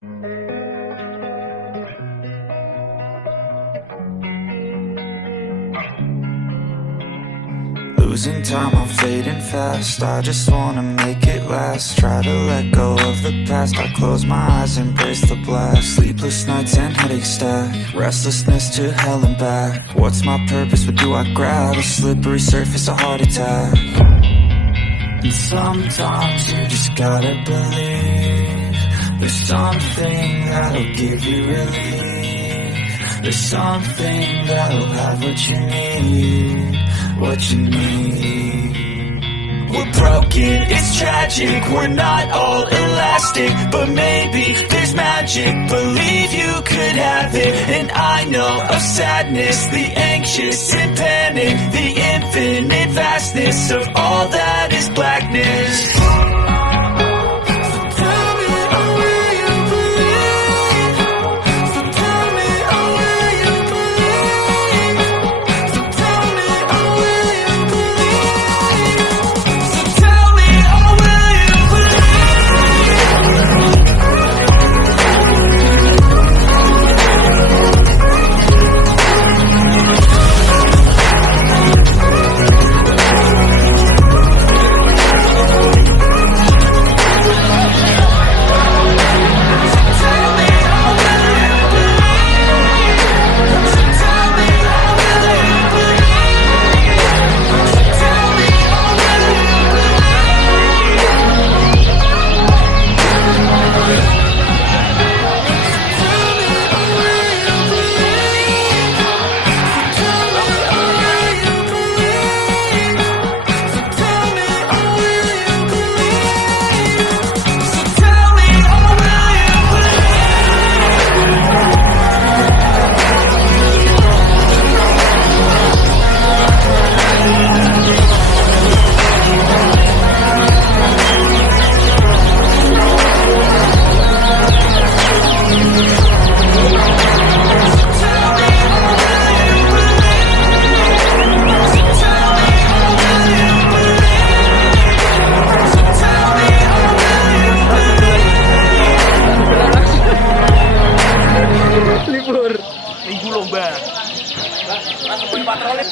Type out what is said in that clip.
Losing time, I'm fading fast. I just wanna make it last. Try to let go of the past. I close my eyes, embrace the blast. Sleepless nights and headaches stack. Restlessness to hell and back. What's my purpose? What do I grab? A slippery surface, a heart attack. And sometimes you just gotta believe there's something that'll give you relief. There's something that'll have what you need, what you need. We're broken, it's tragic, we're not all elastic, but maybe there's magic. Believe you could have it. And I know of sadness, the anxious and panic, the infinite vastness of all that is blackness. Minggu lomba. Patroli.